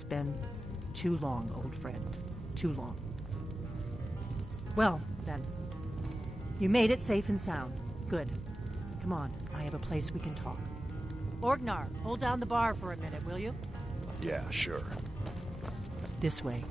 It's been too long, old friend. Too long. Well, then. You made it safe and sound. Good. Come on, I have a place we can talk. Orgnar, hold down the bar for a minute, will you? Yeah, sure. This way.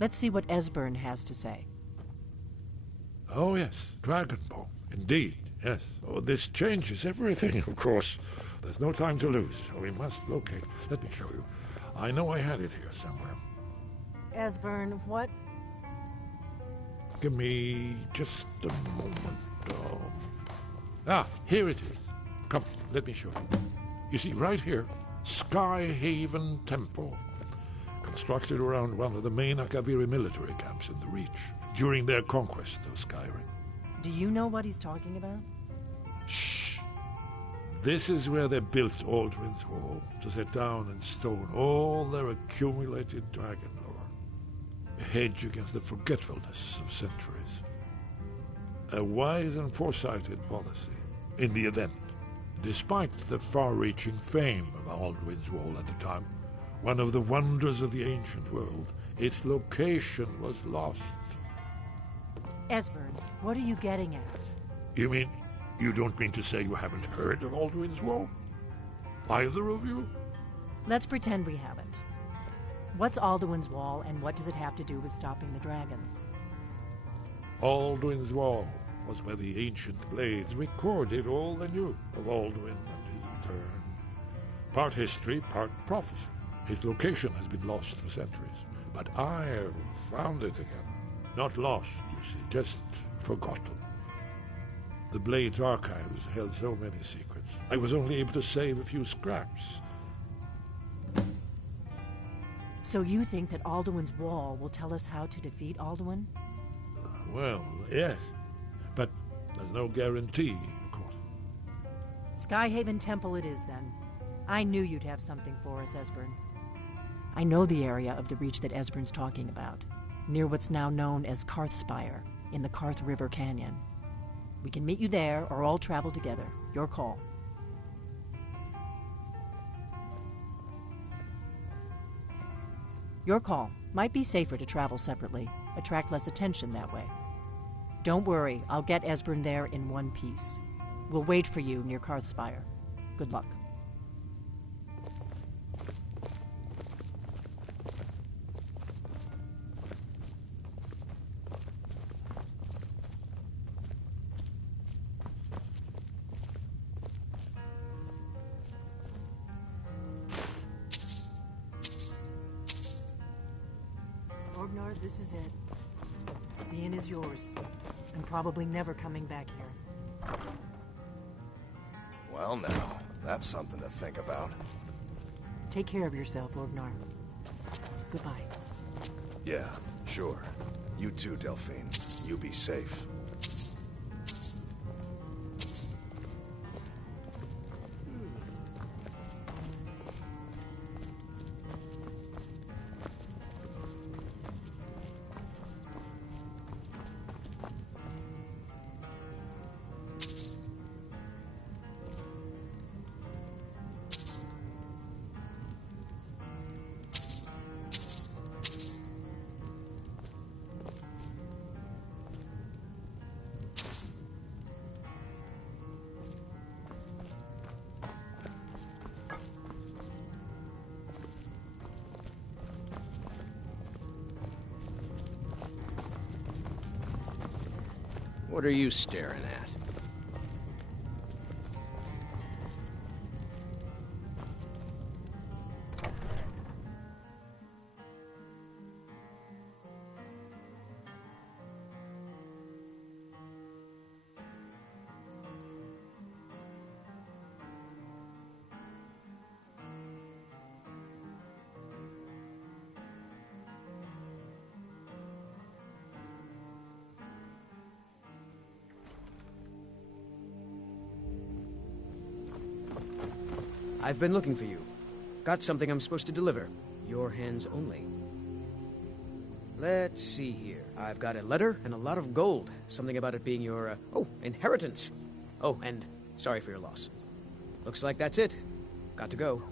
Let's see what Esbern has to say. Oh, yes, Dragonborn. Indeed, yes. Oh, this changes everything, of course. There's no time to lose, so we must locate. Let me show you. I know I had it here somewhere. Esbern, what? Give me just a moment. Here it is. Come, let me show you. You see, right here, Skyhaven Temple. Constructed around one of the main Akaviri military camps in the Reach during their conquest of Skyrim. Do you know what he's talking about? Shh! This is where they built Aldrin's Wall, to set down in stone all their accumulated dragon lore. A hedge against the forgetfulness of centuries. A wise and foresighted policy. In the event, despite the far-reaching fame of Aldrin's Wall at the time, one of the wonders of the ancient world, its location was lost. Esbern, what are you getting at? You mean, you don't mean to say you haven't heard of Aldrin's Wall? Either of you? Let's pretend we haven't. What's Alduin's Wall, and what does it have to do with stopping the dragons? Aldrin's Wall was where the ancient blades recorded all they knew of Alduin and his return. Part history, part prophecy. His location has been lost for centuries, but I have found it again. Not lost, you see, just forgotten. The Blade's archives held so many secrets. I was only able to save a few scraps. So you think that Alduin's Wall will tell us how to defeat Alduin? Well, yes, but there's no guarantee, of course. Skyhaven Temple it is, then. I knew you'd have something for us, Esbern. I know the area of the Reach that Esbern's talking about, near what's now known as Karthspire, in the Karth River Canyon. We can meet you there, or all travel together. Your call. Your call. Might be safer to travel separately. Attract less attention that way. Don't worry, I'll get Esbern there in one piece. We'll wait for you near Karthspire. Good luck. Orgnar, this is it. The inn is yours. I'm probably never coming back here. Well, now, that's something to think about. Take care of yourself, Orgnar. Goodbye. Yeah, sure. You too, Delphine. You be safe. What are you staring at? I've been looking for you. Got something I'm supposed to deliver. Your hands only. Let's see here. I've got a letter and a lot of gold. Something about it being your, inheritance. Oh, and sorry for your loss. Looks like that's it. Got to go.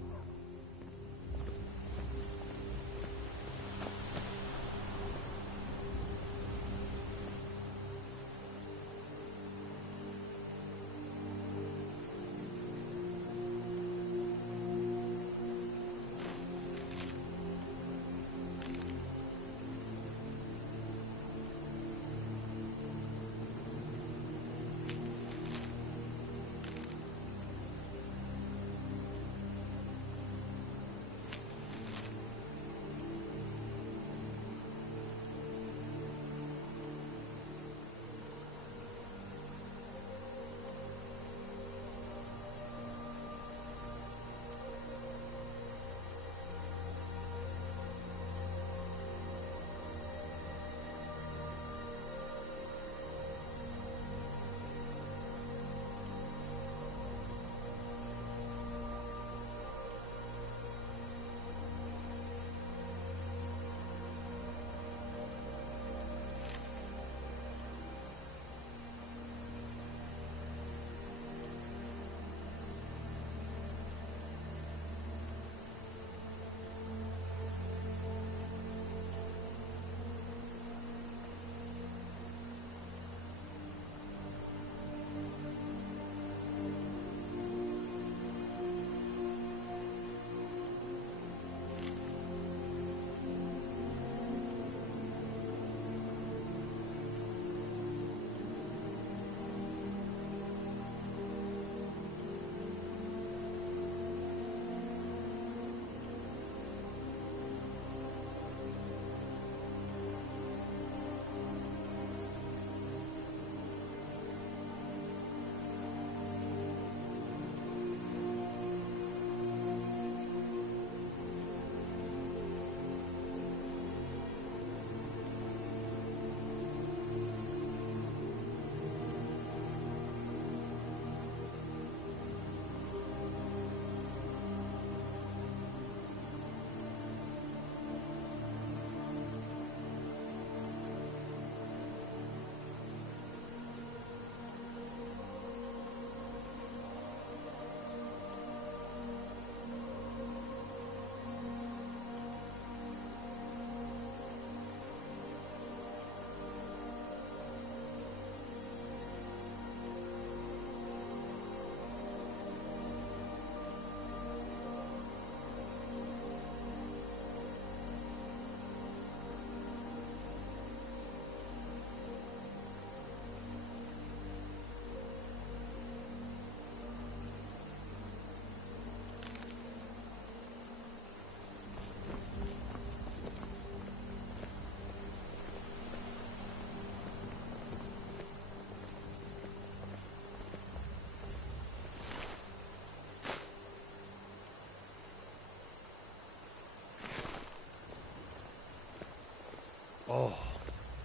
Oh,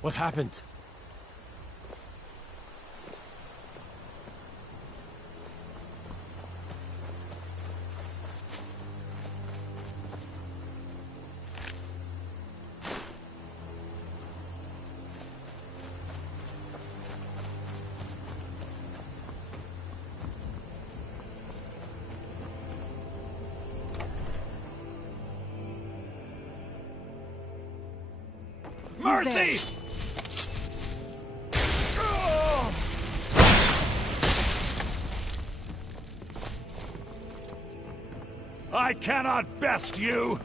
what happened? Mercy! I cannot best you!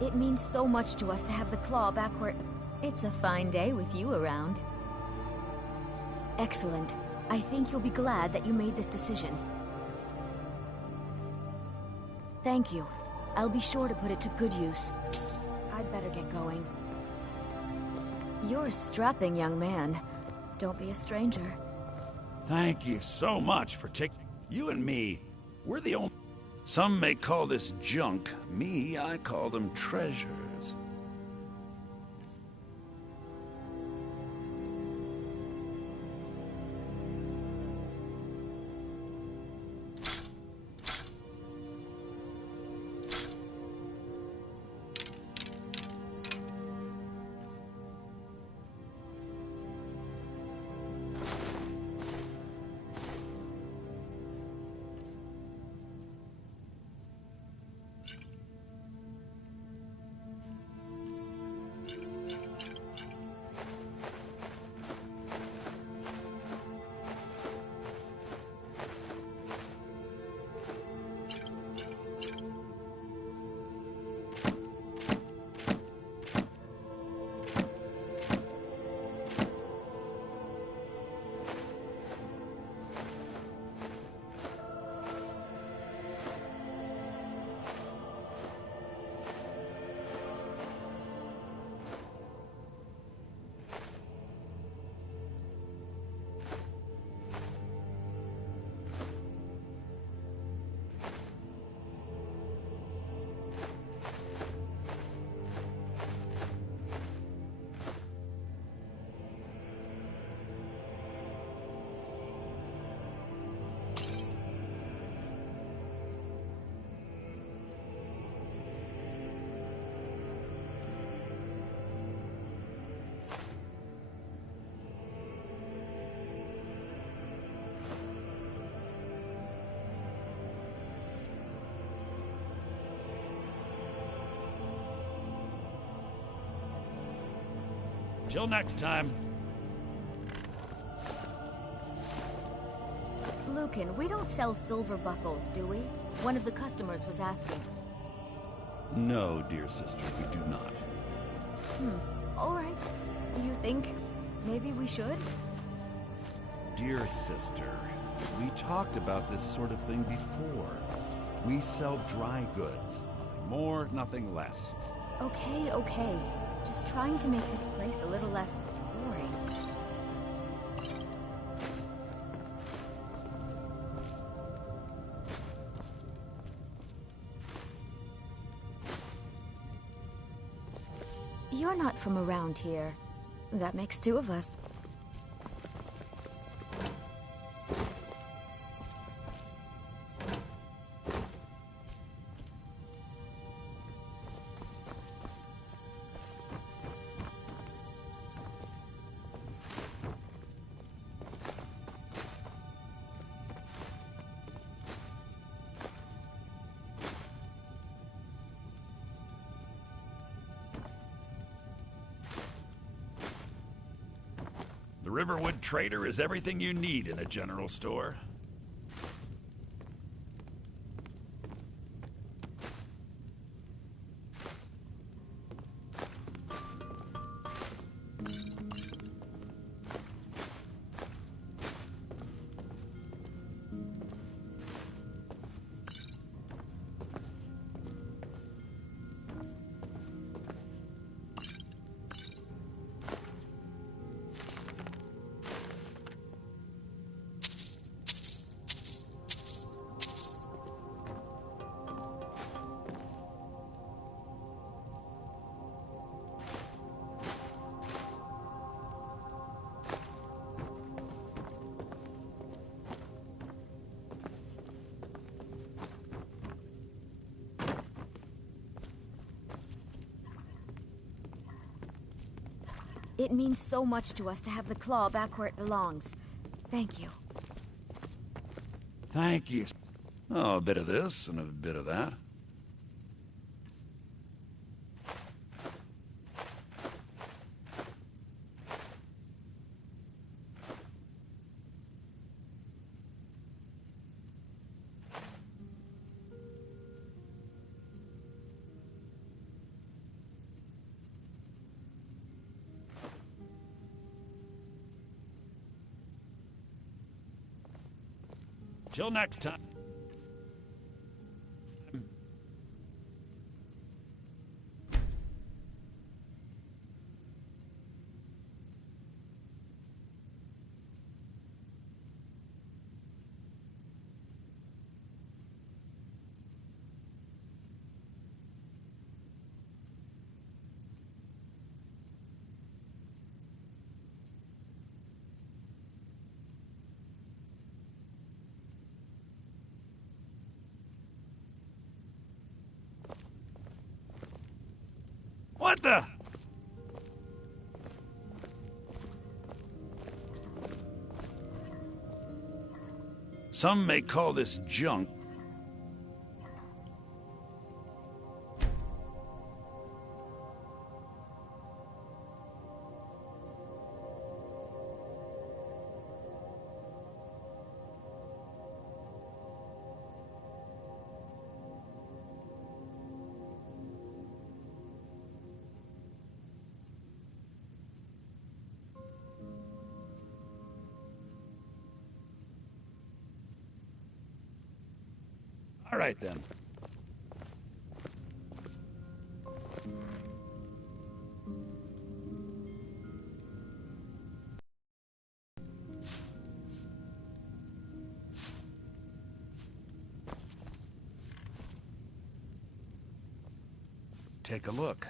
It means so much to us to have the claw back where... It's a fine day with you around. Excellent. I think you'll be glad that you made this decision. Thank you. I'll be sure to put it to good use. I'd better get going. You're a strapping young man. Don't be a stranger. Thank you so much for taking... You and me, we're the only... Some may call this junk. Me, I call them treasures. Till next time. Lucan, we don't sell silver buckles, do we? One of the customers was asking. No, dear sister, we do not. All right. Do you think maybe we should? Dear sister, we talked about this sort of thing before. We sell dry goods. Nothing more, nothing less. Okay, okay. Just trying to make this place a little less boring. You're not from around here. That makes two of us. The Riverwood Trader is everything you need in a general store. It means so much to us to have the claw back where it belongs. Thank you. Thank you. Oh, a bit of this and a bit of that. Till next time. What the? Some may call this junk. All right, then. Take a look.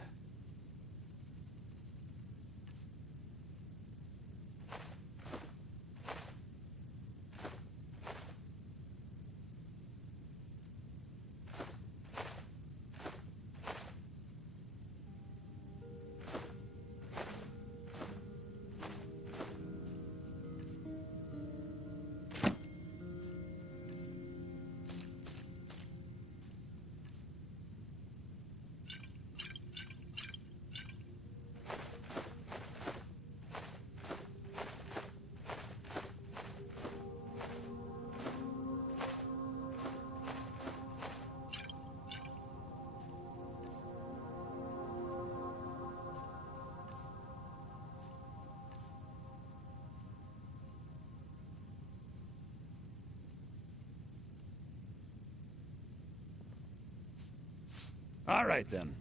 All right, then.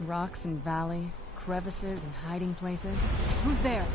Rocks and valley, crevices and hiding places. Who's there?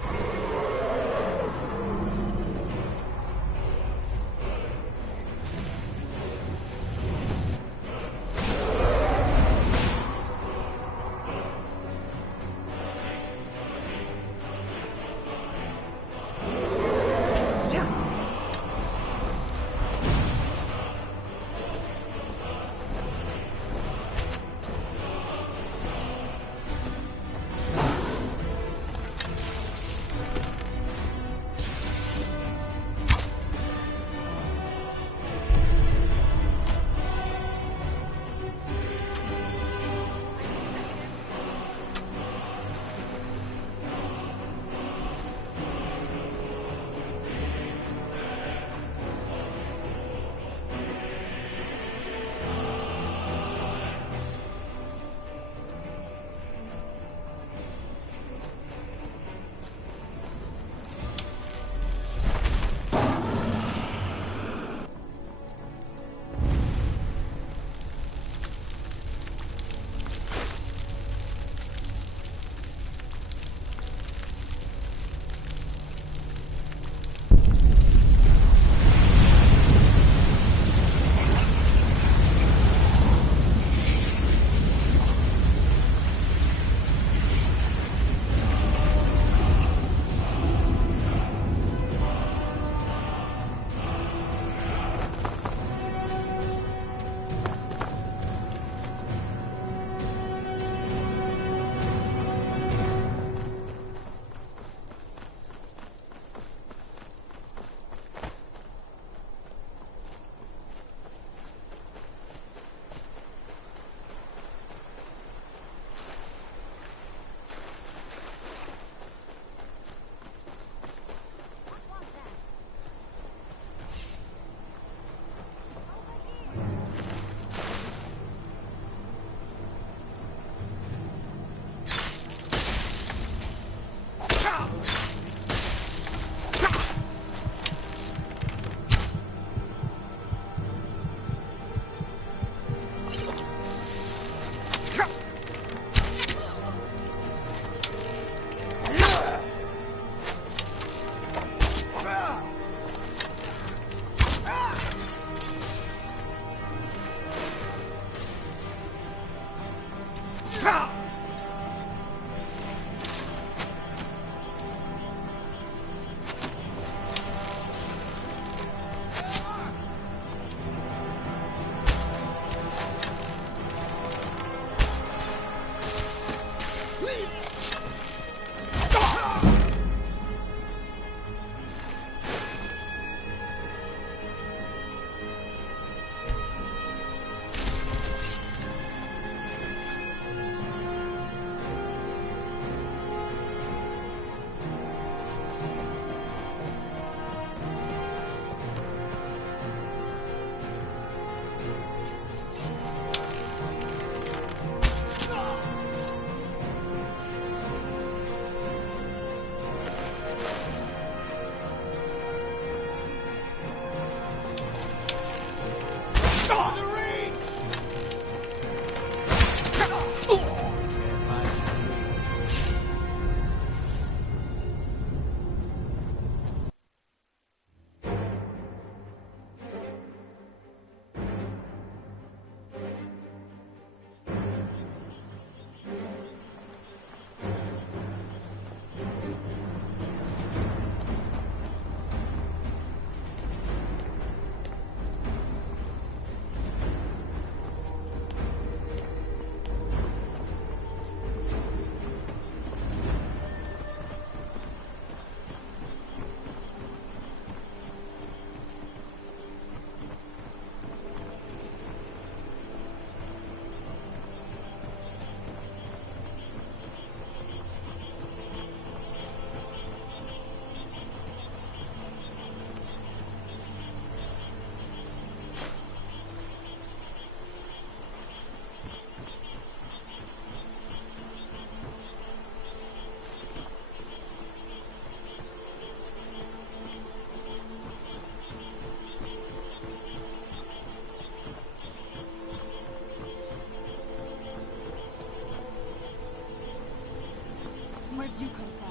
Where'd you come from?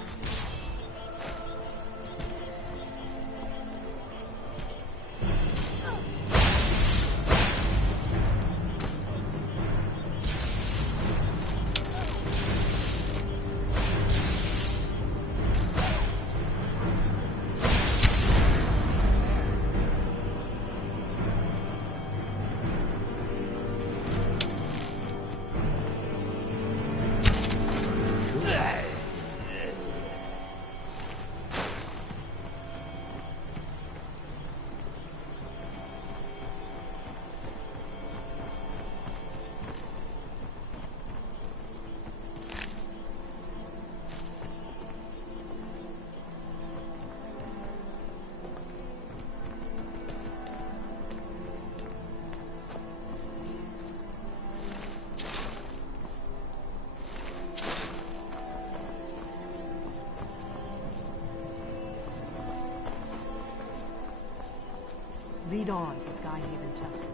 Lead on to Skyhaven Temple.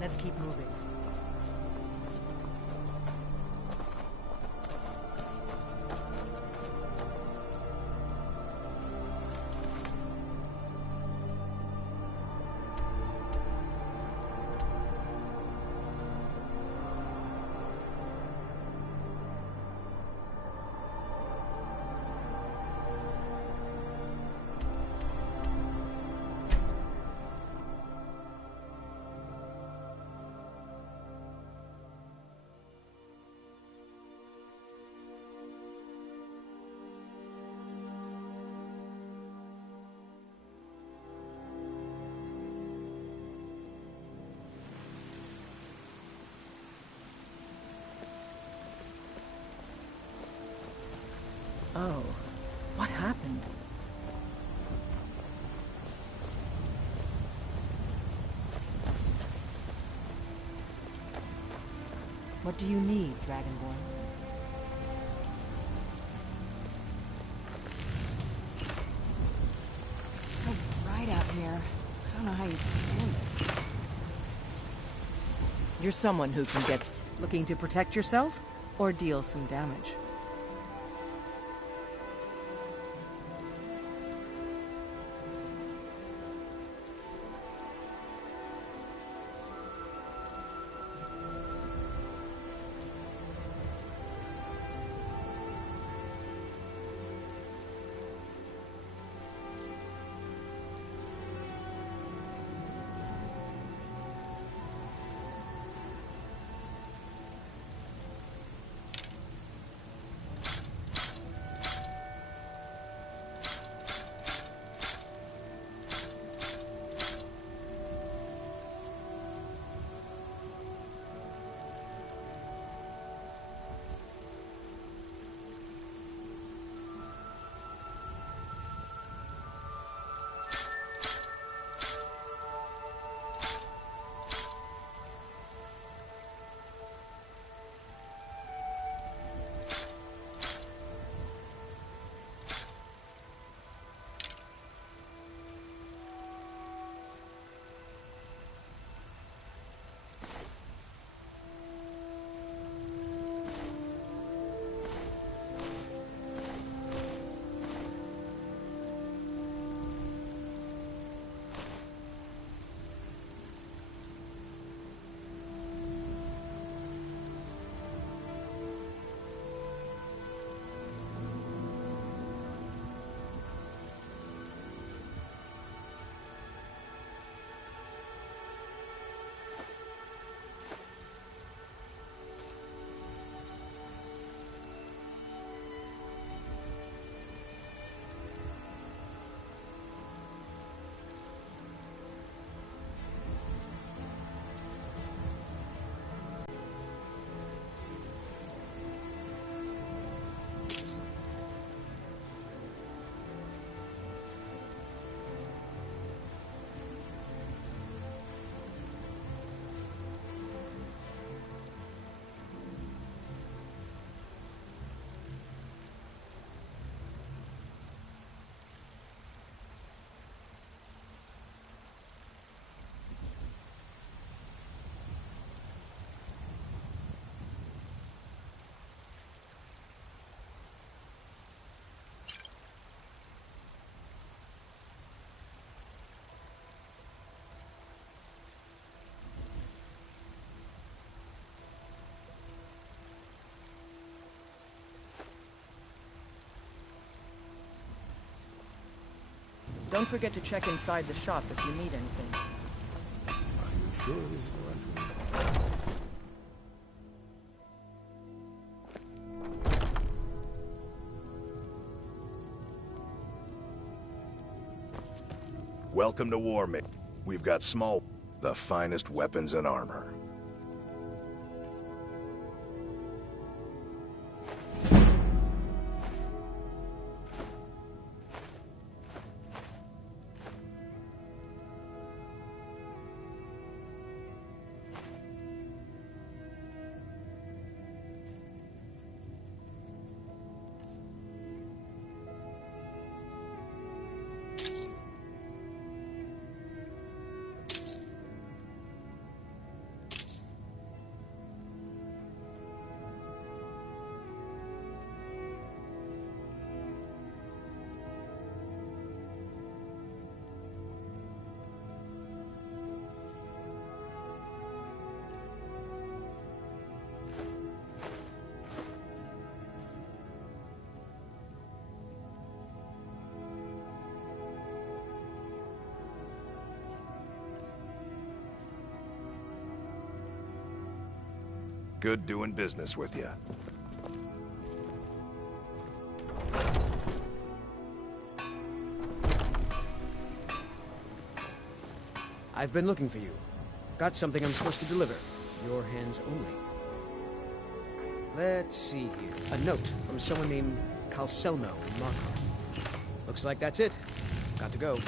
Let's keep moving. Oh, what happened? What do you need, Dragonborn? It's so bright out here. I don't know how you stand it. You're someone who can get... Looking to protect yourself? Or deal some damage? Don't forget to check inside the shop if you need anything. Are you sure this is the right way? Welcome to War, mate. We've got the finest weapons and armor. Good doing business with you. I've been looking for you. Got something I'm supposed to deliver. Your hands only. Let's see here. A note from someone named Calcelno in Markov. Looks like that's it. Got to go.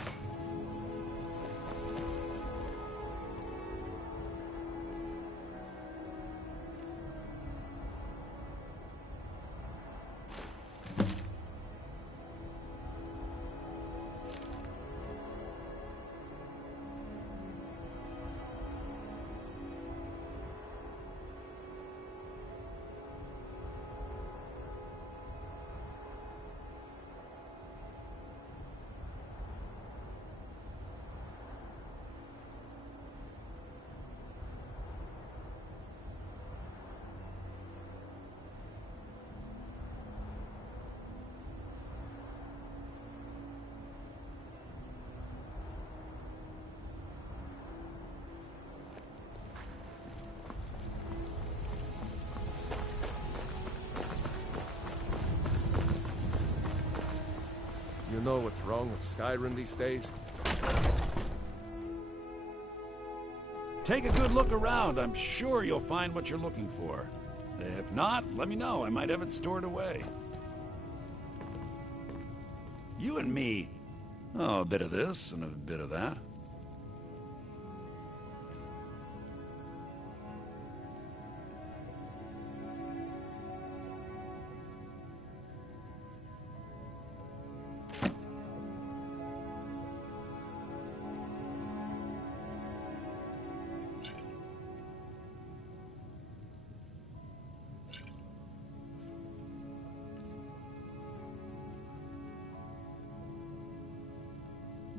You know what's wrong with Skyrim these days? Take a good look around. I'm sure you'll find what you're looking for. If not, let me know. I might have it stored away. You and me. Oh, a bit of this and a bit of that.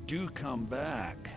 Do come back.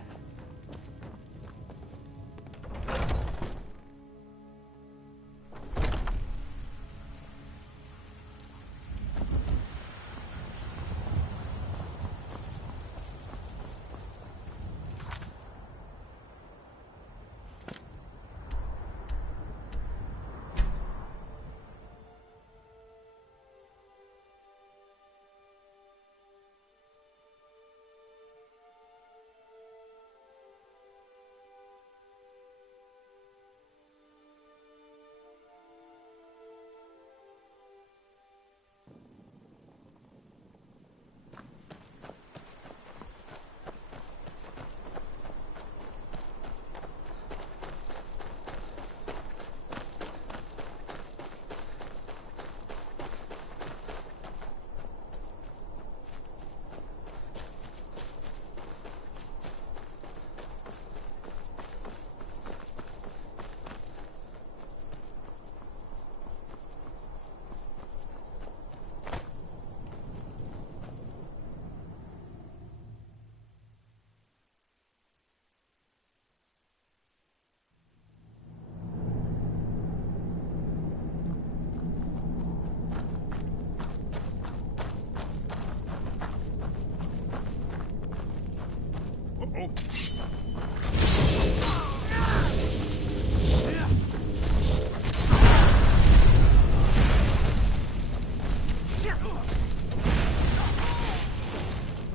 Oh.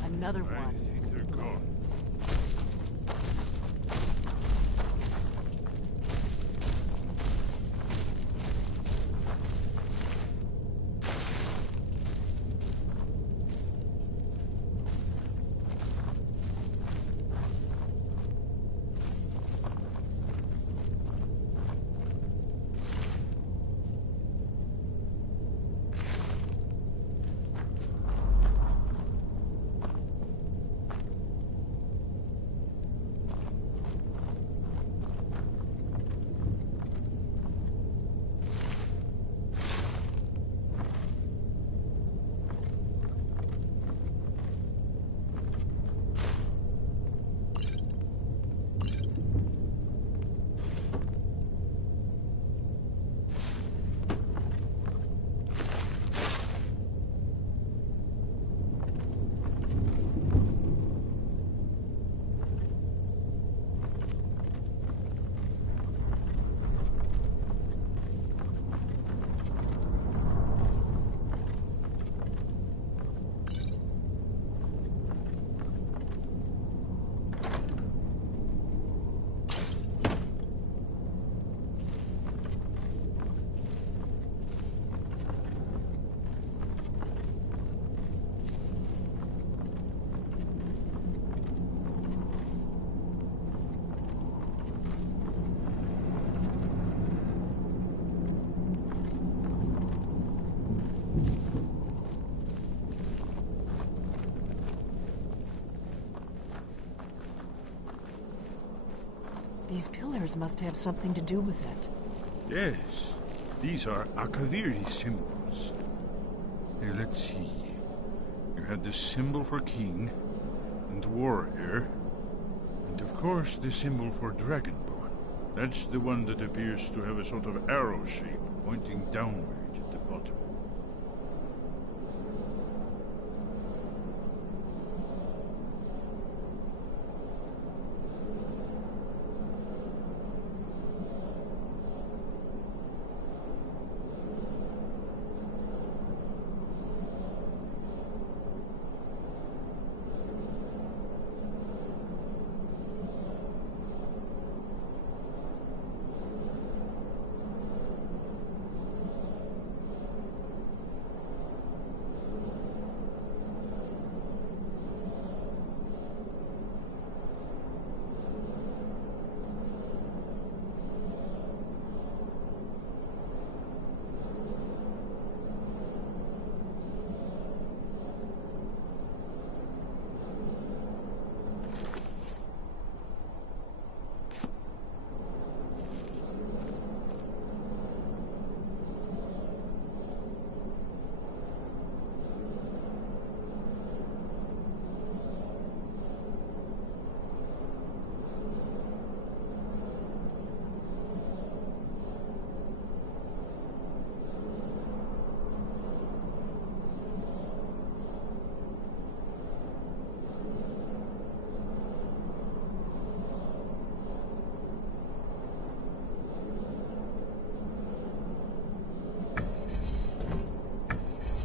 Another one. I think they're gone. These pillars must have something to do with it. Yes, these are Akaviri symbols. Here, let's see. You had the symbol for king and warrior, and of course the symbol for dragonborn. That's the one that appears to have a sort of arrow shape pointing downward at the bottom.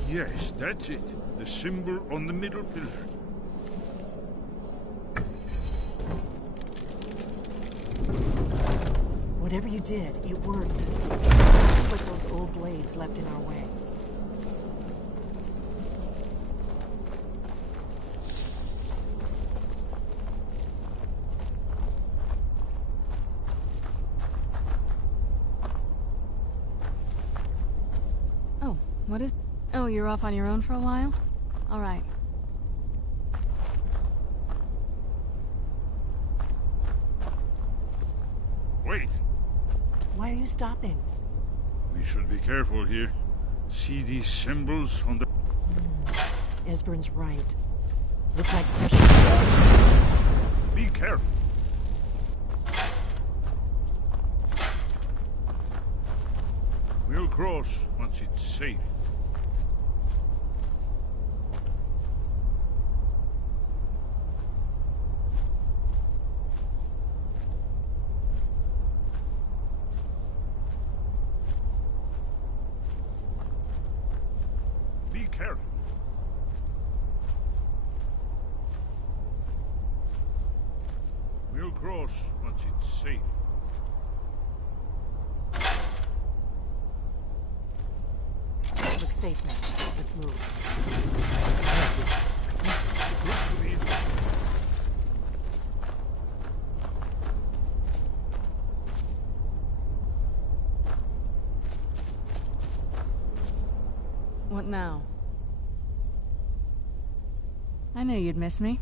Yes, that's it. The symbol on the middle pillar. Whatever you did, it worked. Let's see what those old blades left in our way. Oh, what is... Oh, you're off on your own for a while? All right. Wait! Why are you stopping? We should be careful here. See these symbols on the... Esbern's right. Looks like pressure. Be careful. We'll cross once it's safe. cross once it's safe. Looks safe now. Let's move. What now? I knew you'd miss me.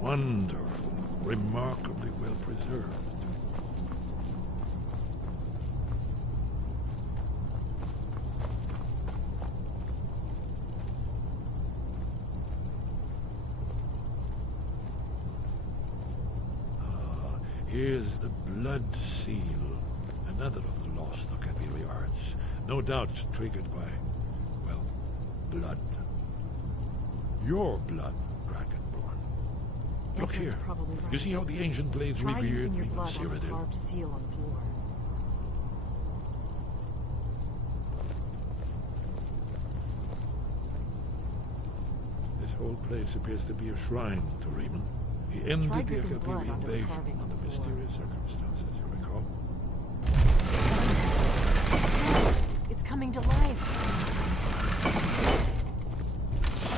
Wonderful, remarkably well preserved. Here's the Blood Seal, another of the lost Akaviri arts. No doubt triggered by, well, blood. Your blood, Dragonborn. Look Esmond's here. probably right. You see how the ancient blades Try revered using your me blood on the Cyrodiil? carved seal on the floor. This whole place appears to be a shrine to Raymond. He Try ended the dripping blood Akaviri onto the invasion carving on under the floor. mysterious circumstances, you recall? It's coming to life.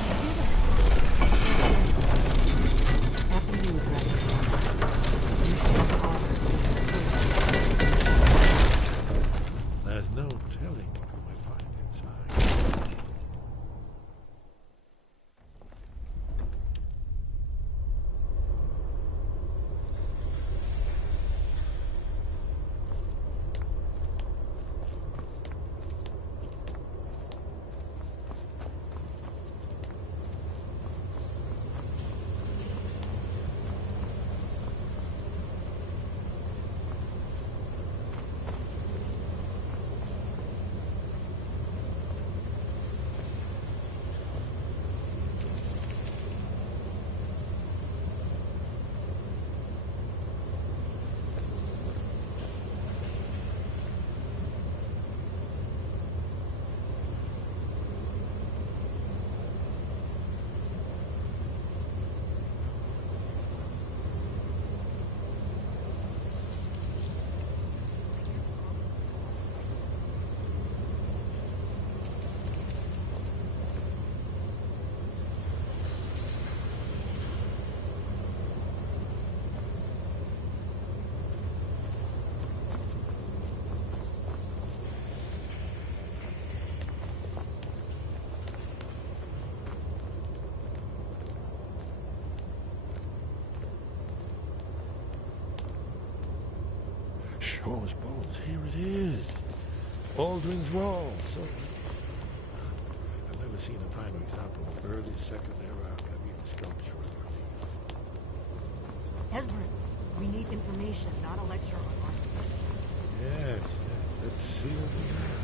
You did it. After you, Dragonborn. You should have honored There's no telling what we might find inside. Shaw's bones, here it is. Aldrin's Wall. So I've never seen a finer example of early Second Era Akaviri sculpture. Esbern, we need information, not a lecture on art. Yes, let's see what we have.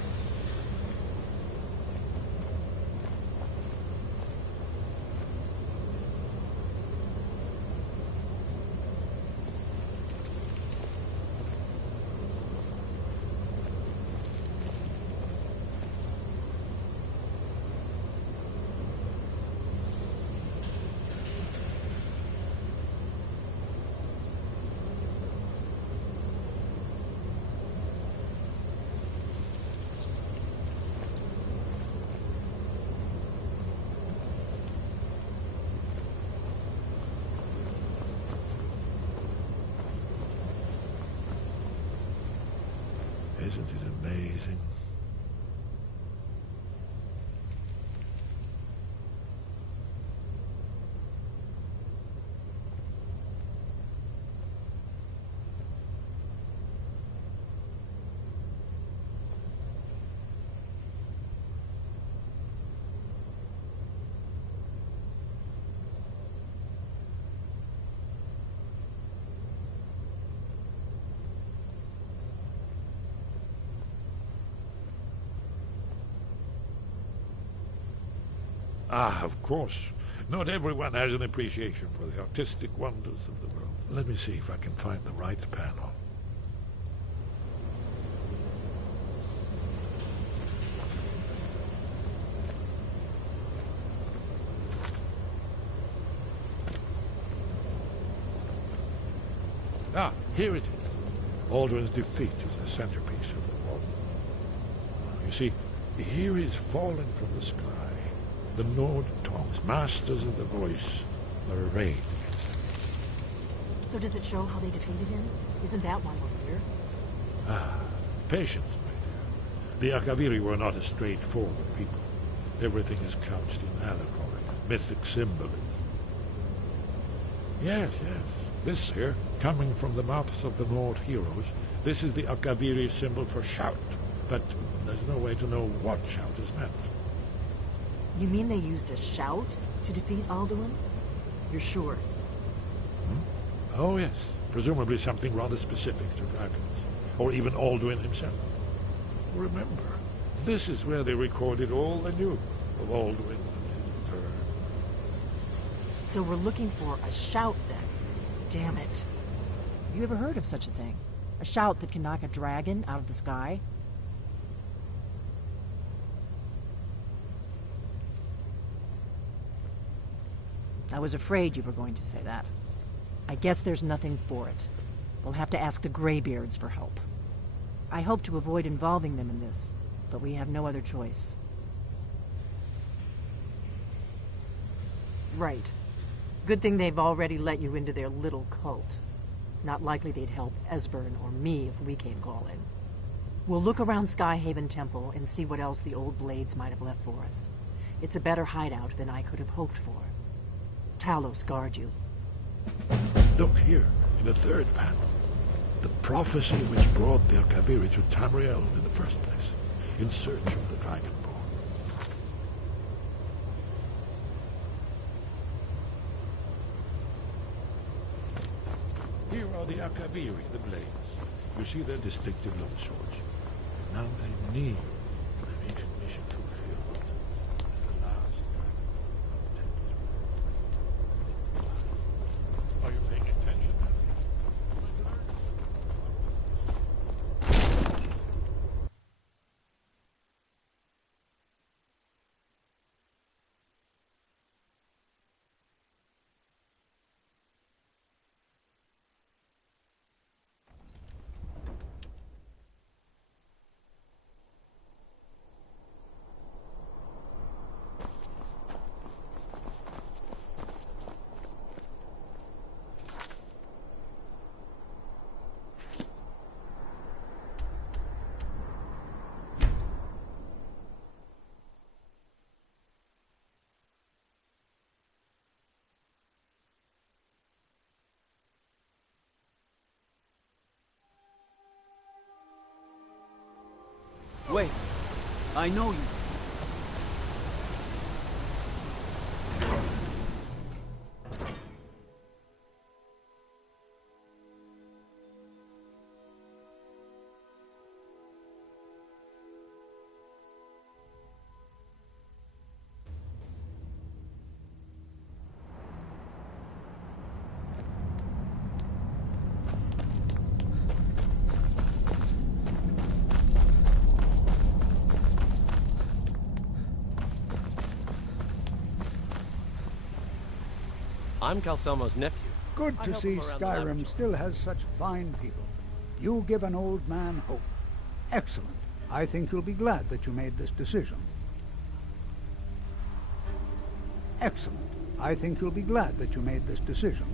Isn't it amazing? Ah, of course. Not everyone has an appreciation for the artistic wonders of the world. Let me see if I can find the right panel. Ah, here it is. Aldrin's defeat is the centerpiece of the wall. You see, here is falling from the sky. The Nord tongues, masters of the voice, are arrayed against him. So does it show how they defeated him? Isn't that why we're here? Ah, patience, my dear. The Akaviri were not a straightforward people. Everything is couched in allegory, mythic symbolism. Yes, yes. This here, coming from the mouths of the Nord heroes, this is the Akaviri symbol for shout. But there's no way to know what shout is meant. You mean they used a shout to defeat Alduin? You're sure? Oh, yes. Presumably something rather specific to dragons. Or even Alduin himself. Remember, this is where they recorded all they knew of Alduin and his return. So we're looking for a shout, then. Damn it. Have you ever heard of such a thing? A shout that can knock a dragon out of the sky? I was afraid you were going to say that. I guess there's nothing for it. We'll have to ask the Greybeards for help. I hope to avoid involving them in this, but we have no other choice. Right. Good thing they've already let you into their little cult. Not likely they'd help Esbern or me if we came calling. We'll look around Skyhaven Temple and see what else the old blades might have left for us. It's a better hideout than I could have hoped for. Talos guard you. Look here, in the third panel. The prophecy which brought the Akaviri to Tamriel in the first place, in search of the Dragonborn. Here are the Akaviri, the blades. You see their distinctive long swords. Now they need an ancient mission fulfilled. And the last Are you paying attention? Wait. I know you. I'm Calcelmo's nephew. Good to see Skyrim still has such fine people. You give an old man hope. Excellent. I think you'll be glad that you made this decision. Excellent. I think you'll be glad that you made this decision.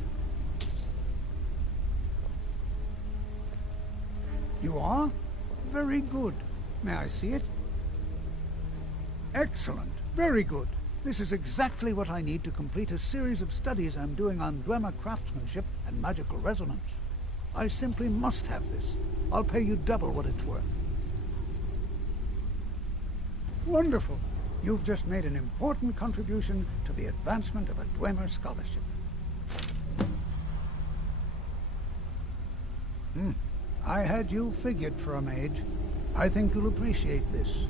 You are? Very good. May I see it? Excellent. Very good. This is exactly what I need to complete a series of studies I'm doing on Dwemer craftsmanship and magical resonance. I simply must have this. I'll pay you double what it's worth. Wonderful. You've just made an important contribution to the advancement of a Dwemer scholarship. I had you figured for a mage. I think you'll appreciate this.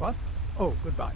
What? Oh, goodbye.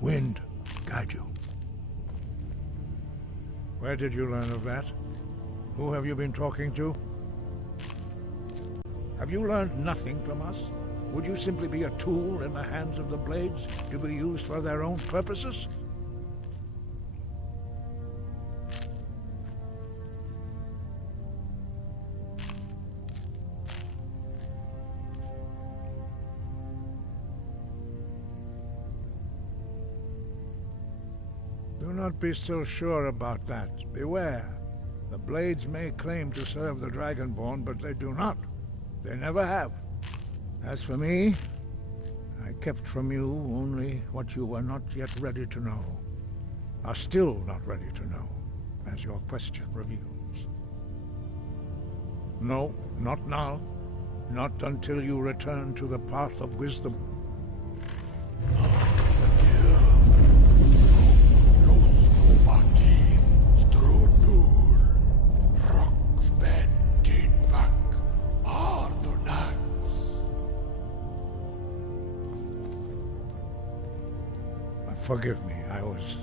Wind guide you. Where did you learn of that? Who have you been talking to? Have you learned nothing from us? Would you simply be a tool in the hands of the Blades to be used for their own purposes? Do not be so sure about that. Beware. The Blades may claim to serve the Dragonborn, but they do not. They never have. As for me, I kept from you only what you were not yet ready to know. Are still not ready to know, as your question reveals. No, not now. Not until you return to the path of wisdom. Forgive me, I was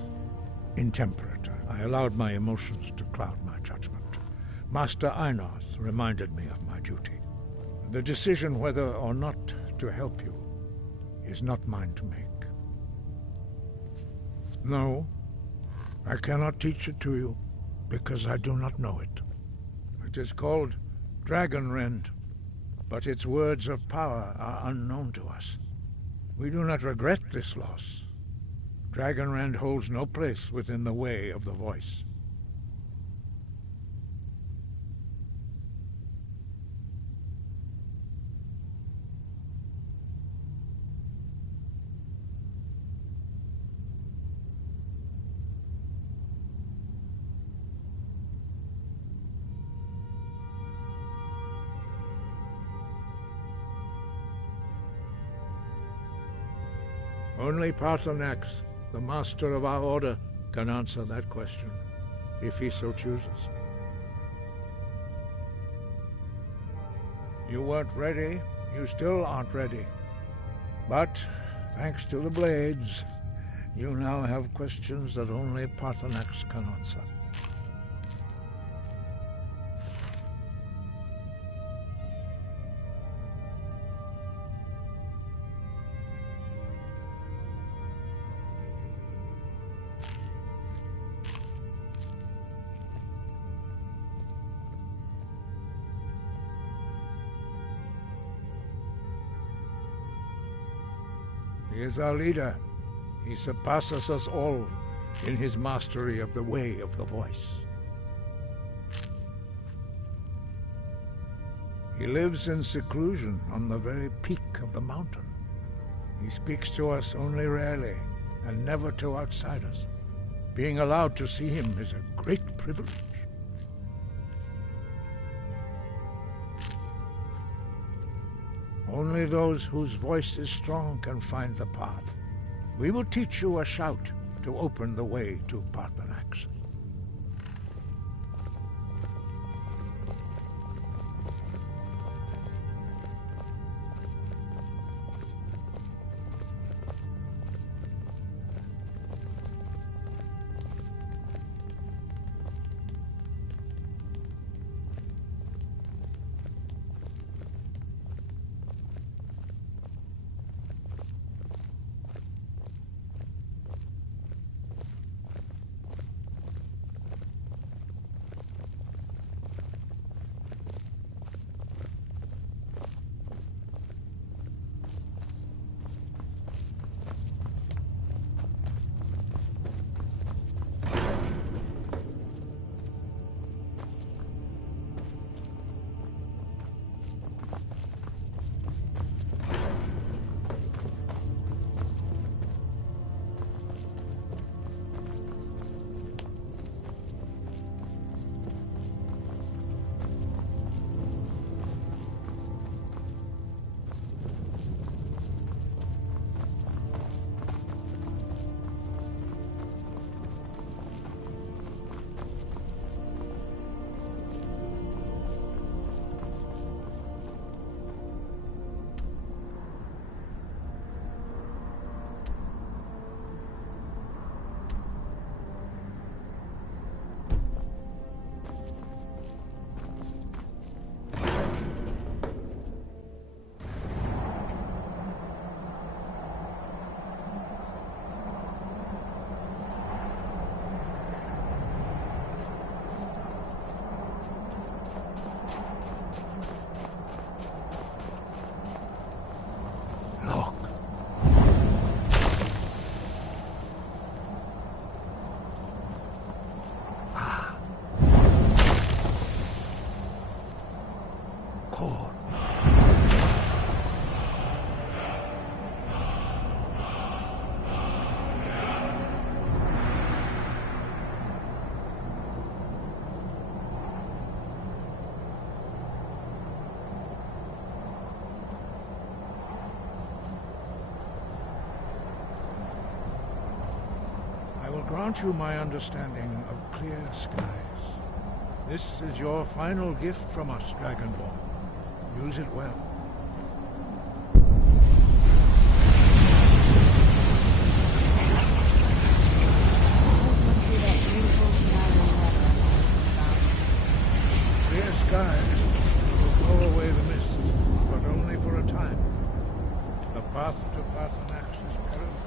intemperate. I allowed my emotions to cloud my judgment. Master Einarth reminded me of my duty. The decision whether or not to help you is not mine to make. No, I cannot teach it to you, because I do not know it. It is called Dragonrend, but its words of power are unknown to us. We do not regret this loss. Dragonrend holds no place within the way of the voice. Only Paarthurnax, the master of our order, can answer that question, if he so chooses. You weren't ready, you still aren't ready. But, thanks to the Blades, you now have questions that only Paarthurnax can answer. He is our leader. He surpasses us all in his mastery of the way of the voice. He lives in seclusion on the very peak of the mountain. He speaks to us only rarely, and never to outsiders. Being allowed to see him is a great privilege. Only those whose voice is strong can find the path. We will teach you a shout to open the way to Paarthurnax. grant you my understanding of clear skies. This is your final gift from us, Dragonborn. Use it well. This must be that beautiful Skyrim weather I'm asking about. Clear skies will blow away the mist, but only for a time. The path to Pathanax is perilous.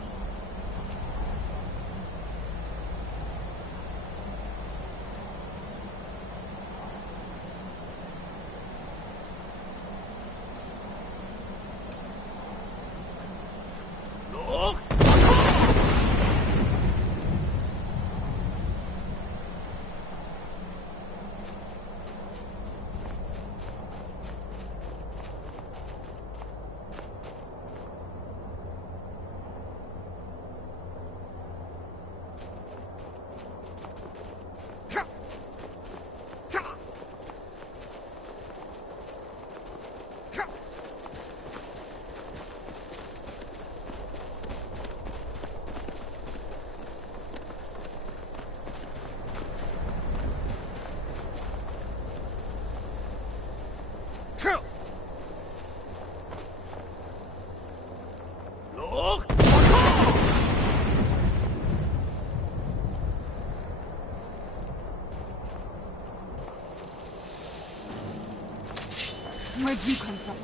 Where'd you come from?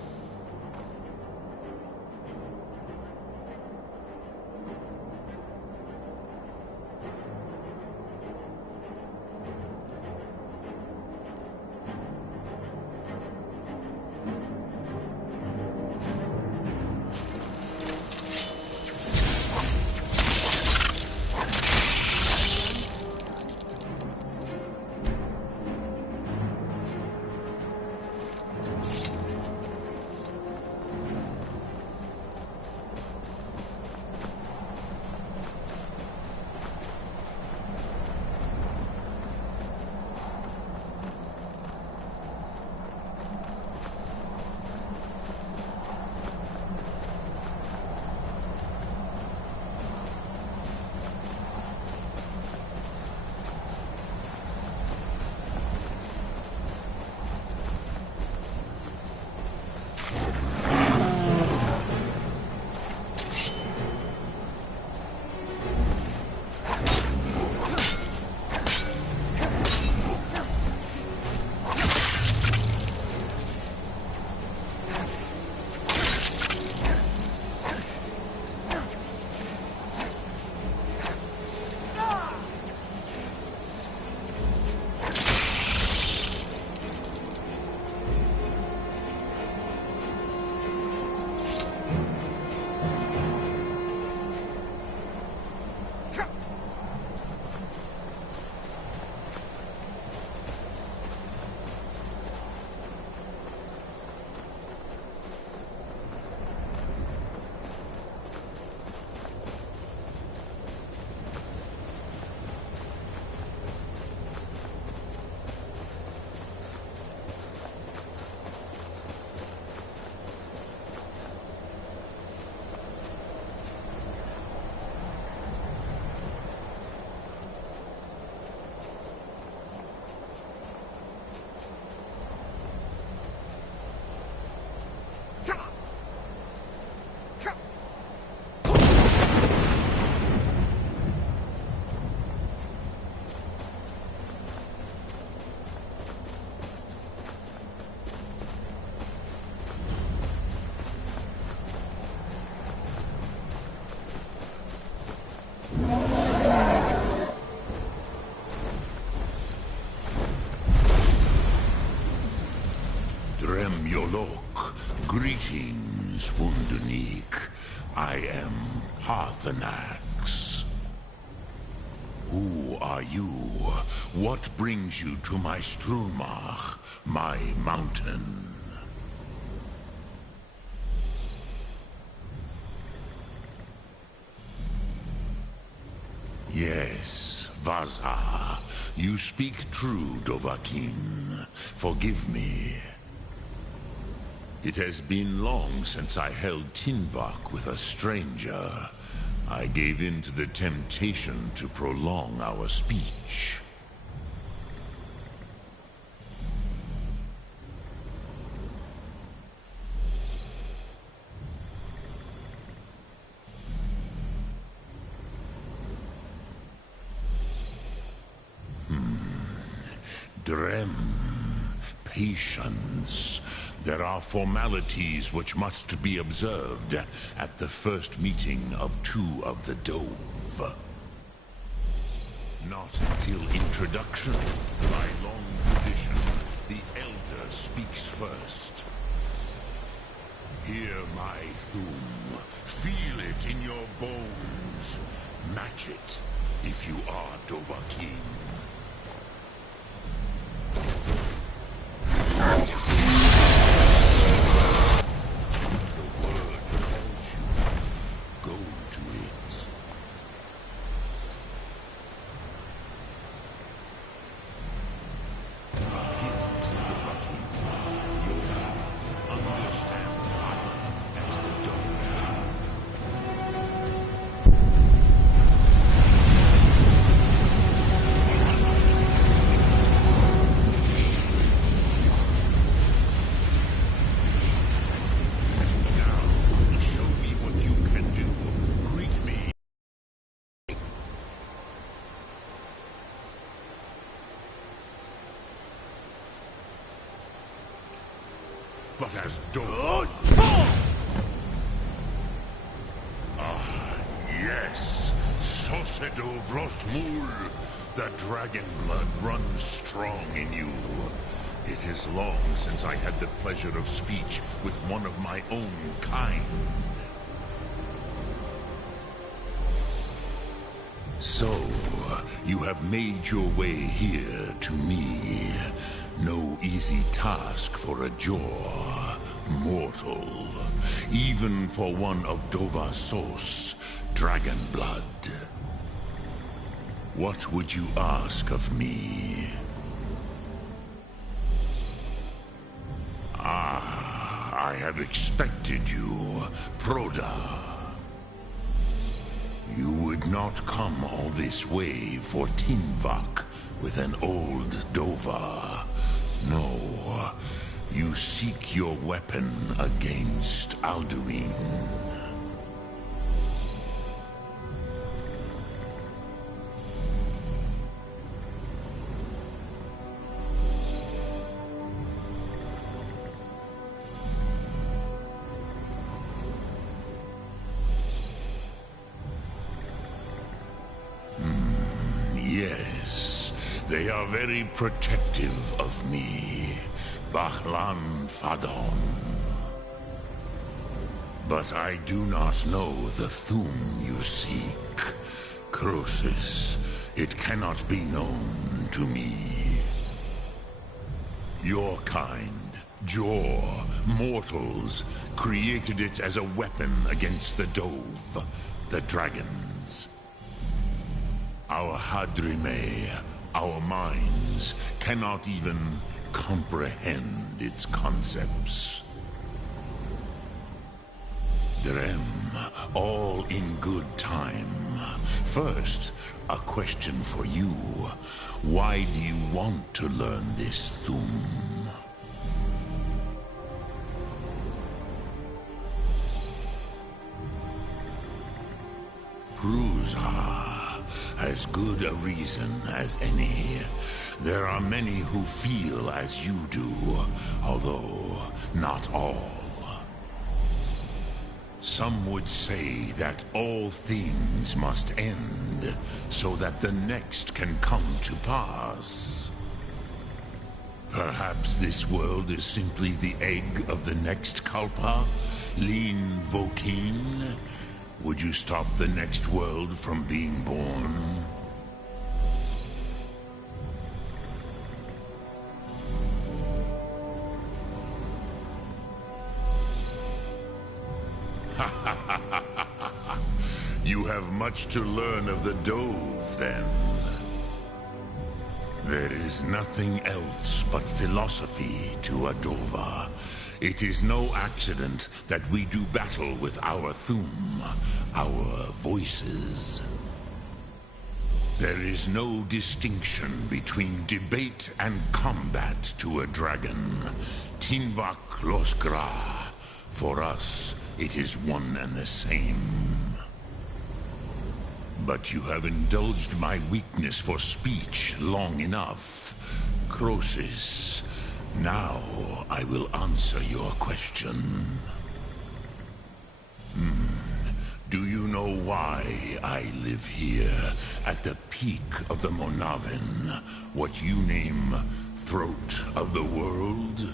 Greetings, Wunderneek. I am Pathanax. Who are you? What brings you to my Strunmach, my mountain? Yes, Vaza. You speak true, Dovahkiin. Forgive me. It has been long since I held Tinvak with a stranger. I gave in to the temptation to prolong our speech. Drem. Patience. There are formalities which must be observed at the first meeting of two of the Dove. Not until introduction, by long tradition, the Elder speaks first. Hear my Thum. Feel it in your bones. Match it if you are Dovahkiin. But as Dova... Yes! Sosedo Vrostmul! The dragon blood runs strong in you. It is long since I had the pleasure of speech with one of my own kind. So, you have made your way here to me. No easy task for a Jor, mortal. Even for one of Dova Sos, dragon blood. What would you ask of me? I have expected you, Proda. You would not come all this way for Tinvak with an old Dova. No, you seek your weapon against Alduin. Yes, they are very protective of me, Bahlan Fadon. But I do not know the Thum you seek. Croesus, it cannot be known to me. Your kind, Jor, mortals, created it as a weapon against the Dove, the dragons. Our Hadrime, our minds, cannot even comprehend its concepts. Drem, all in good time. First, a question for you. Why do you want to learn this Thum? Prusa. As good a reason as any. There are many who feel as you do, although not all. Some would say that all things must end, so that the next can come to pass. Perhaps this world is simply the egg of the next Kalpa, Lin Vokin. Would you stop the next world from being born? You have much to learn of the Dove, then. There is nothing else but philosophy to a Dova. It is no accident that we do battle with our Thum, our voices. There is no distinction between debate and combat to a dragon. Tinvak Losgra. For us, it is one and the same. But you have indulged my weakness for speech long enough. Croesus, now I will answer your question. Do you know why I live here, at the peak of the Monavin, what you name Throat of the World?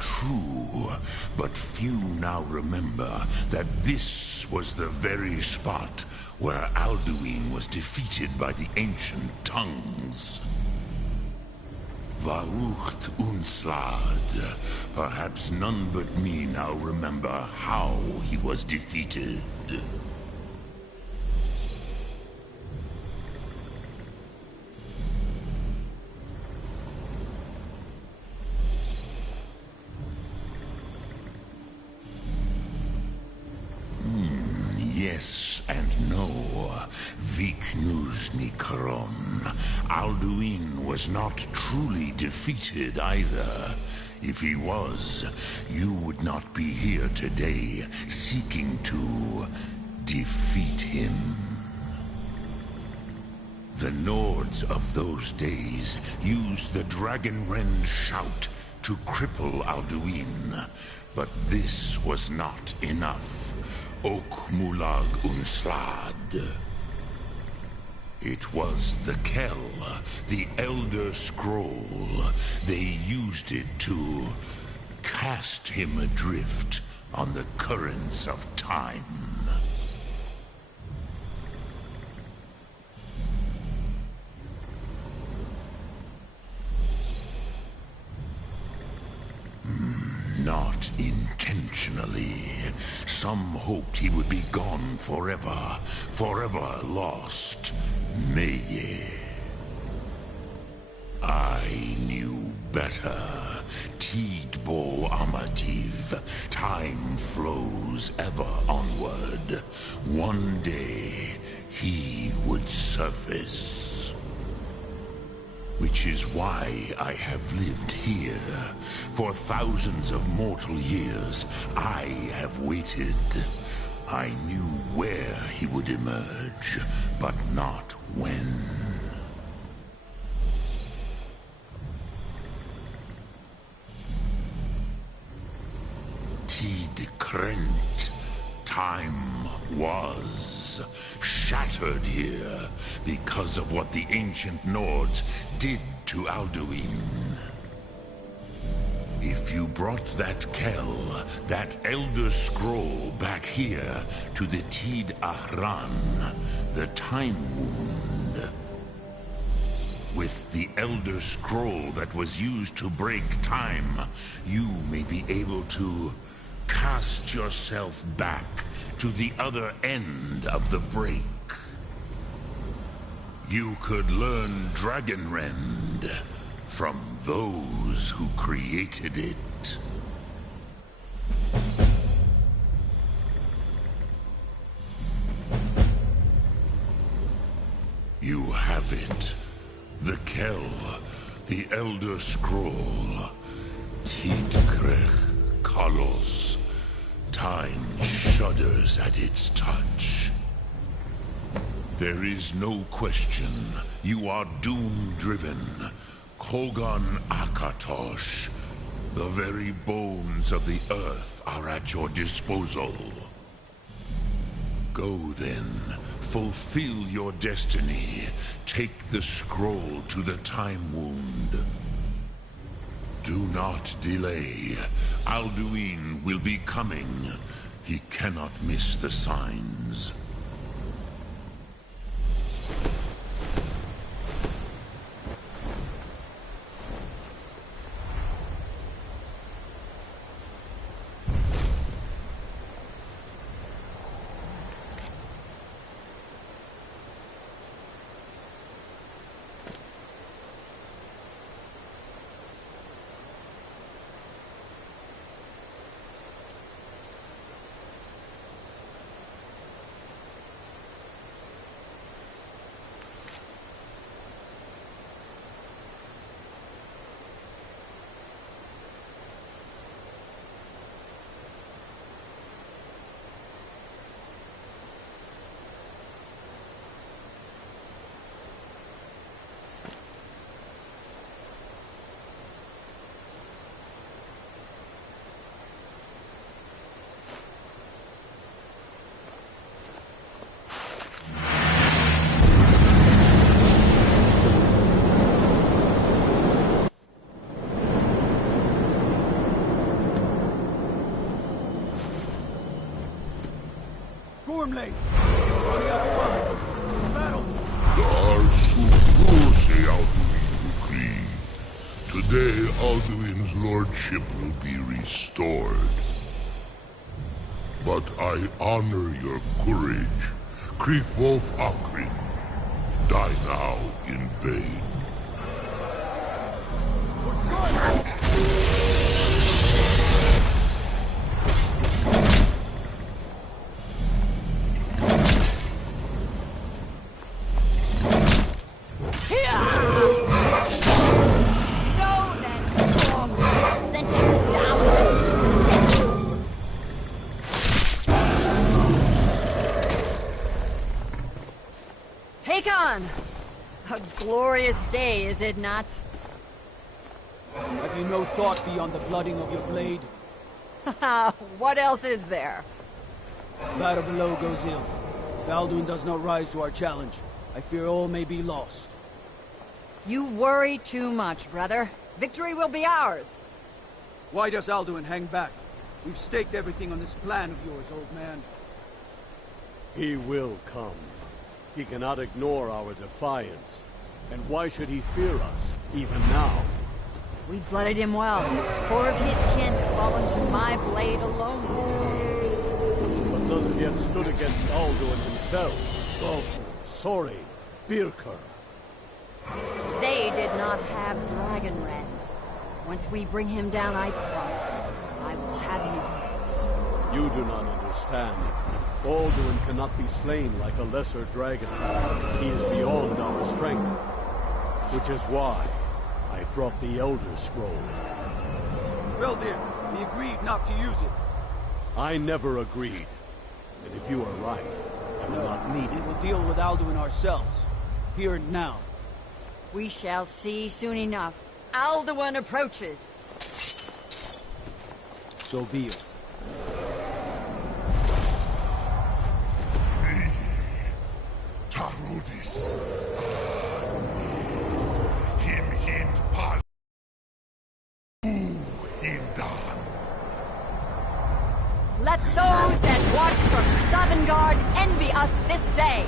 True, but few now remember that this was the very spot where Alduin was defeated by the ancient tongues. Varucht Unslad. Perhaps none but me now remember how he was defeated. Yes and no. Viknus Nikron. Alduin was not truly defeated either. If he was, you would not be here today seeking to defeat him. The Nords of those days used the Dragonrend shout to cripple Alduin, but this was not enough. Ok Mulag Unslad. It was the Kell, the Elder Scroll. They used it to cast him adrift on the currents of time. Not intentionally. Some hoped he would be gone forever, forever lost. Meye. I knew better. Tidbo Amativ. Time flows ever onward. One day, he would surface. Which is why I have lived here. For thousands of mortal years, I have waited. I knew where he would emerge, but not when. Tid Krent. Time was shattered here because of what the ancient Nords did to Alduin. If you brought that Kell, that Elder Scroll back here to the Tid Ahran, the Time Wound, with the Elder Scroll that was used to break time, you may be able to cast yourself back to the other end of the break. You could learn Dragonrend from those who created it. You have it. The Kell, the Elder Scroll, Tidkrech Kalos. Time shudders at its touch. There is no question. You are doom-driven. Kogan Akatosh. The very bones of the earth are at your disposal. Go then. Fulfill your destiny. Take the scroll to the Time Wound. Do not delay. Alduin will be coming. He cannot miss the signs. form late. Running out of time. Battle. Today, Alduin's lordship will be restored. But I honor your courage. Kriegwolf Akrin. Die now in vain. A glorious day, is it not? Have you no thought beyond the blooding of your blade? What else is there? Battle below goes ill. If Alduin does not rise to our challenge, I fear all may be lost. You worry too much, brother. Victory will be ours. Why does Alduin hang back? We've staked everything on this plan of yours, old man. He will come. He cannot ignore our defiance. And why should he fear us, even now? We blooded him well. 4 of his kin have fallen to my blade alone this day. But none have yet stood against Alduin himself. Balfour, Sori, Birker. They did not have Dragonrend. Once we bring him down, I promise, I will have his way. You do not understand. Alduin cannot be slain like a lesser dragon. He is beyond our strength. Which is why I brought the Elder Scroll. Well, dear, we agreed not to use it. I never agreed. And if you are right, I will not need it. We'll deal with Alduin ourselves. Here and now. We shall see soon enough. Alduin approaches. So be it. Tarudis. Him hind pal. Hindan. Let those that watch from Sovngarde envy us this day.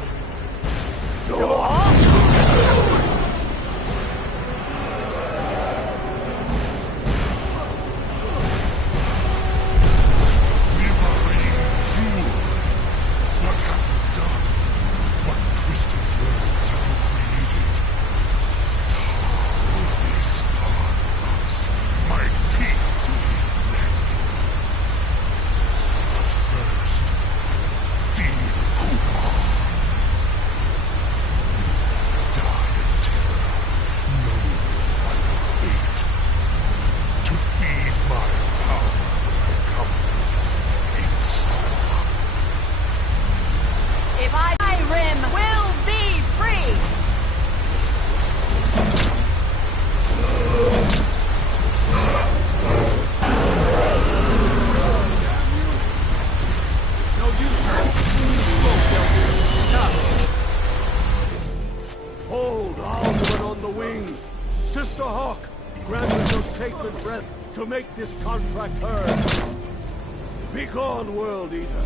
Skyrim will be free! It's no use. Hold Alduin on the wing! Sister Hawk, grant us your sacred breath to make this contract heard. Begone, World Eater.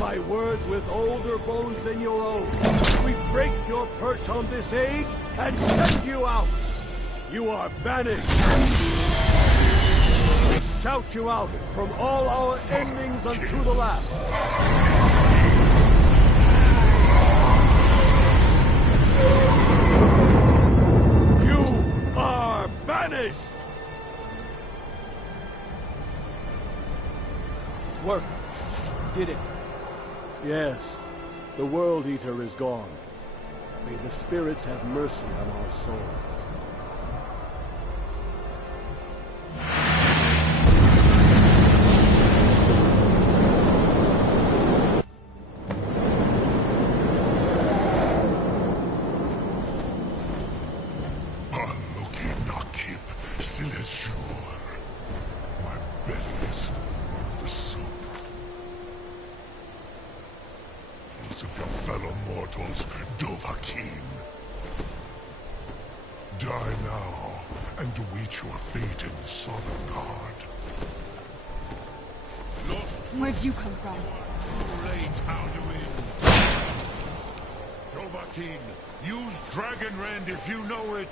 By words with older bones than your own, we break your perch on this age and send you out. You are banished. We shout you out from all our endings unto the last. You are banished! Work. Did it. Yes, the World Eater is gone. May the spirits have mercy on our souls. My belly is full of soup. Those of your fellow mortals, Dovahkiin. Die now, and await your fate in Sovngarde. Where'd you come from? Too late, Alduin. Dova King. Use Dragon Rend if you know it.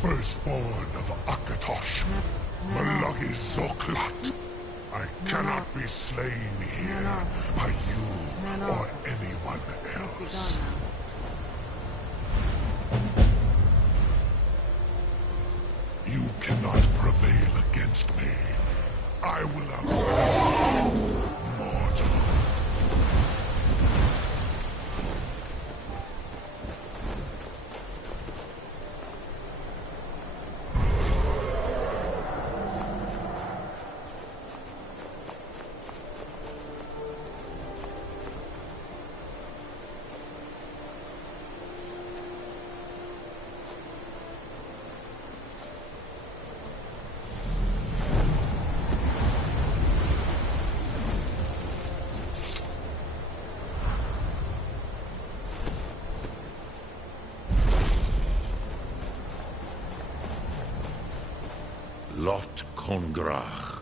Firstborn of Akatosh, Malagi Zoklat. I cannot be slain here by you or anyone else. You cannot prevail against me. I will arrest you, mortal. Lot Kongrach.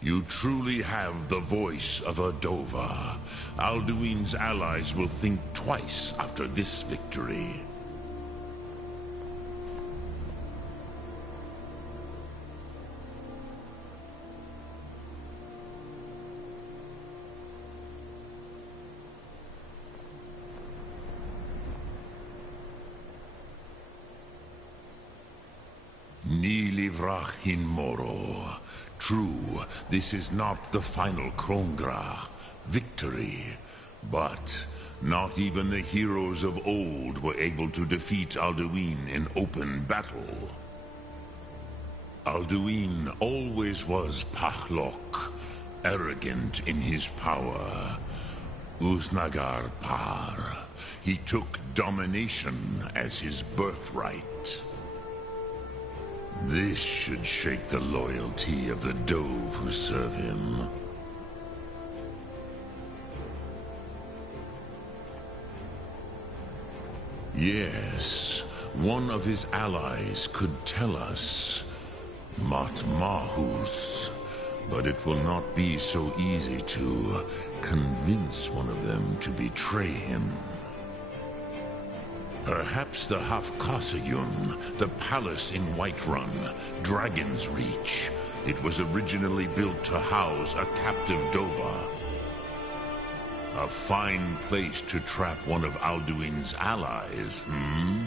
You truly have the voice of a Dova. Alduin's allies will think twice after this victory. Ni livrach hin moro. True, this is not the final Krongra victory, but not even the heroes of old were able to defeat Alduin in open battle. Alduin always was Pachlok, arrogant in his power. Uznagar Par. He took domination as his birthright. This should shake the loyalty of the Dove who serve him. Yes, one of his allies could tell us. Matmahus. But it will not be so easy to convince one of them to betray him. Perhaps the Hafkasayun, the palace in Whiterun, Dragon's Reach. It was originally built to house a captive Dova. A fine place to trap one of Alduin's allies, hmm?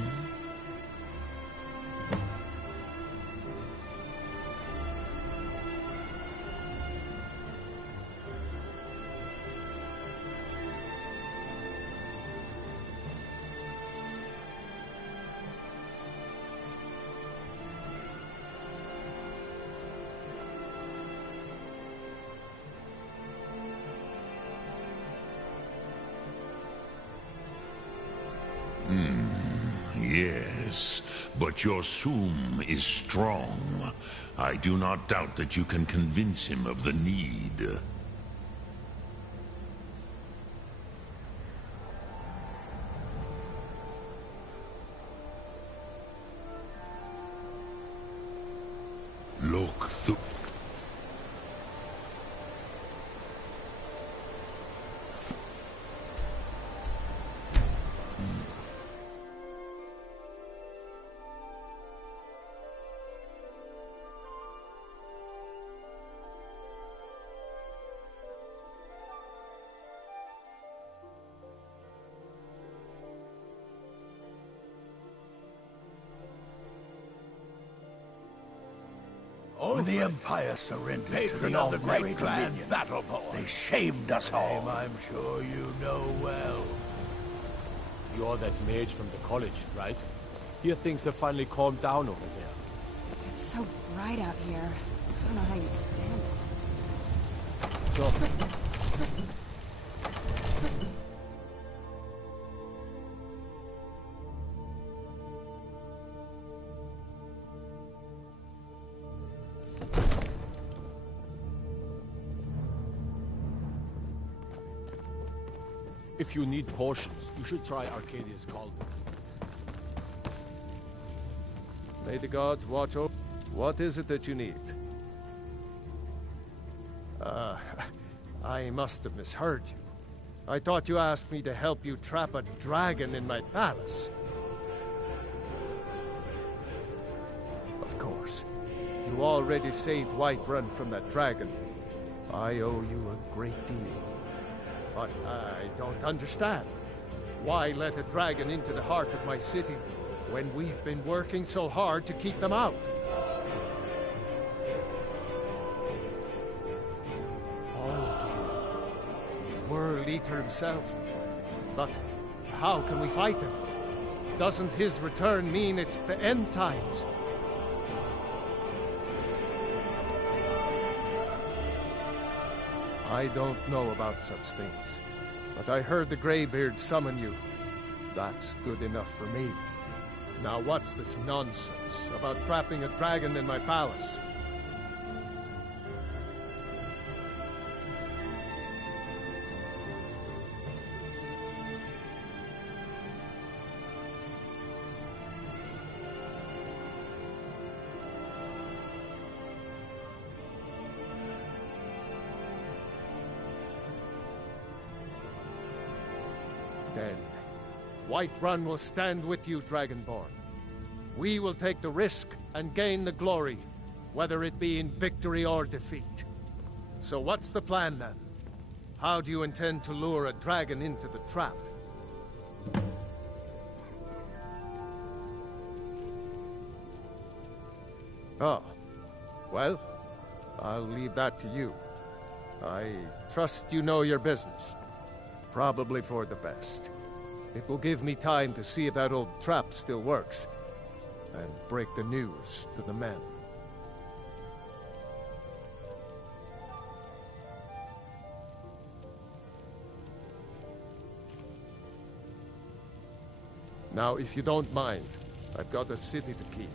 Yes, but your Soom is strong. I do not doubt that you can convince him of the need. Look through. When the Empire surrendered to the Almighty Clan Battleborn, they shamed us all. I'm sure you know well. You're that mage from the college, right? Here things have finally calmed down over there. It's so bright out here. I don't know how you stand it. So, if you need potions, you should try Arcadia's Cauldron. May the gods watch over. What is it that you need? I must have misheard you. I thought you asked me to help you trap a dragon in my palace. Of course. You already saved Whiterun from that dragon. I owe you a great deal. But I don't understand. Why let a dragon into the heart of my city when we've been working so hard to keep them out? World Eater himself. But how can we fight him? Doesn't his return mean it's the end times? I don't know about such things, but I heard the Greybeard summon you. That's good enough for me. Now what's this nonsense about trapping a dragon in my palace? Then, Whiterun will stand with you, Dragonborn. We will take the risk and gain the glory, whether it be in victory or defeat. So what's the plan, then? How do you intend to lure a dragon into the trap? Oh. Well, I'll leave that to you. I trust you know your business. Probably for the best. It will give me time to see if that old trap still works, and break the news to the men. Now, if you don't mind, I've got a city to keep.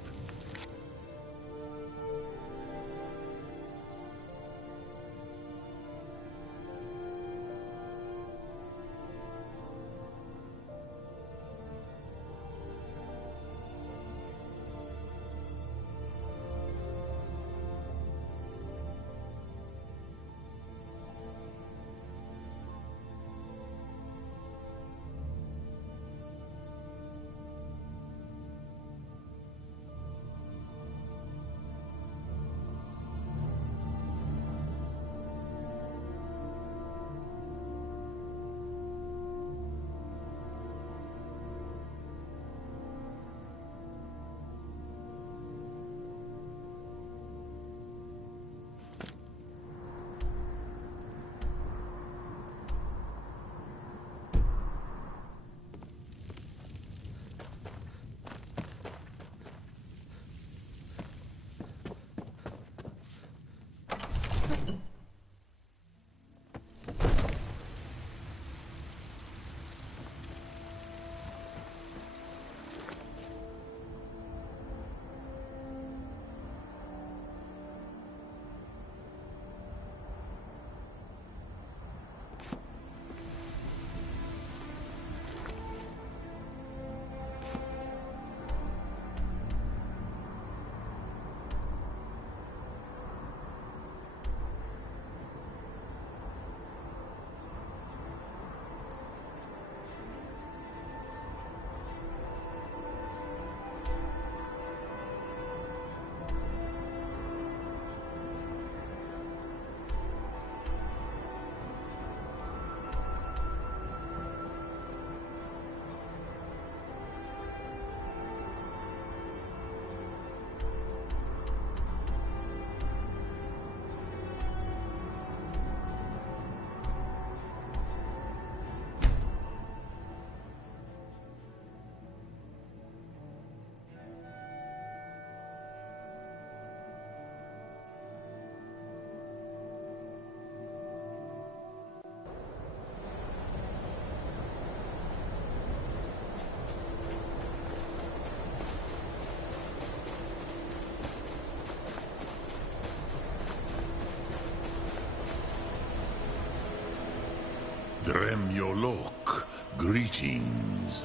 Orlok, greetings.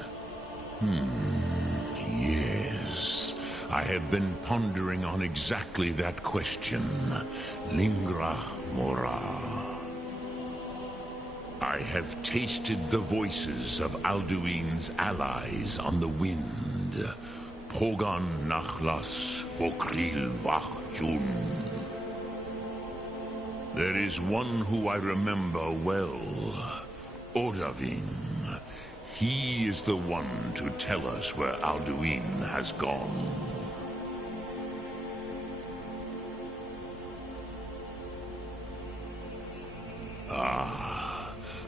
Yes. I have been pondering on exactly that question. Lingra Mora. I have tasted the voices of Alduin's allies on the wind. Pogan Nachlas Vokril Vachjun. There is one who I remember well. Odaving. He is the one to tell us where Alduin has gone.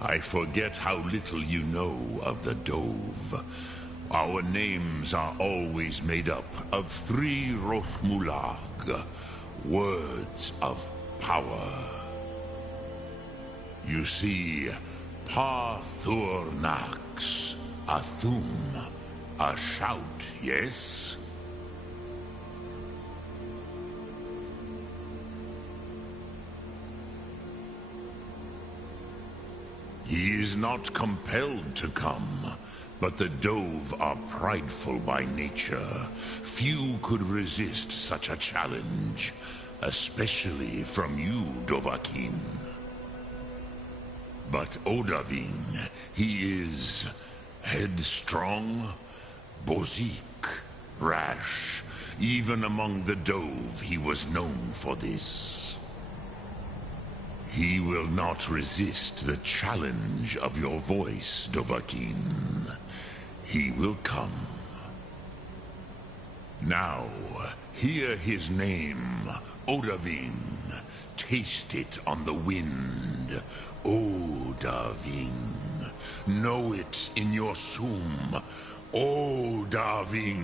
I forget how little you know of the Dove. Our names are always made up of 3 Rothmulag, words of power. You see, Pa-Thur-Nax, a thum, a shout, yes? He is not compelled to come, but the Dove are prideful by nature. Few could resist such a challenge, especially from you, Dovahkiin. But Odaving, he is headstrong, bozik, rash. Even among the Dove, he was known for this. He will not resist the challenge of your voice, Dovahkiin. He will come. Now, hear his name, Odaving. Taste it on the wind. Odaving. Know it in your sum. Odaving.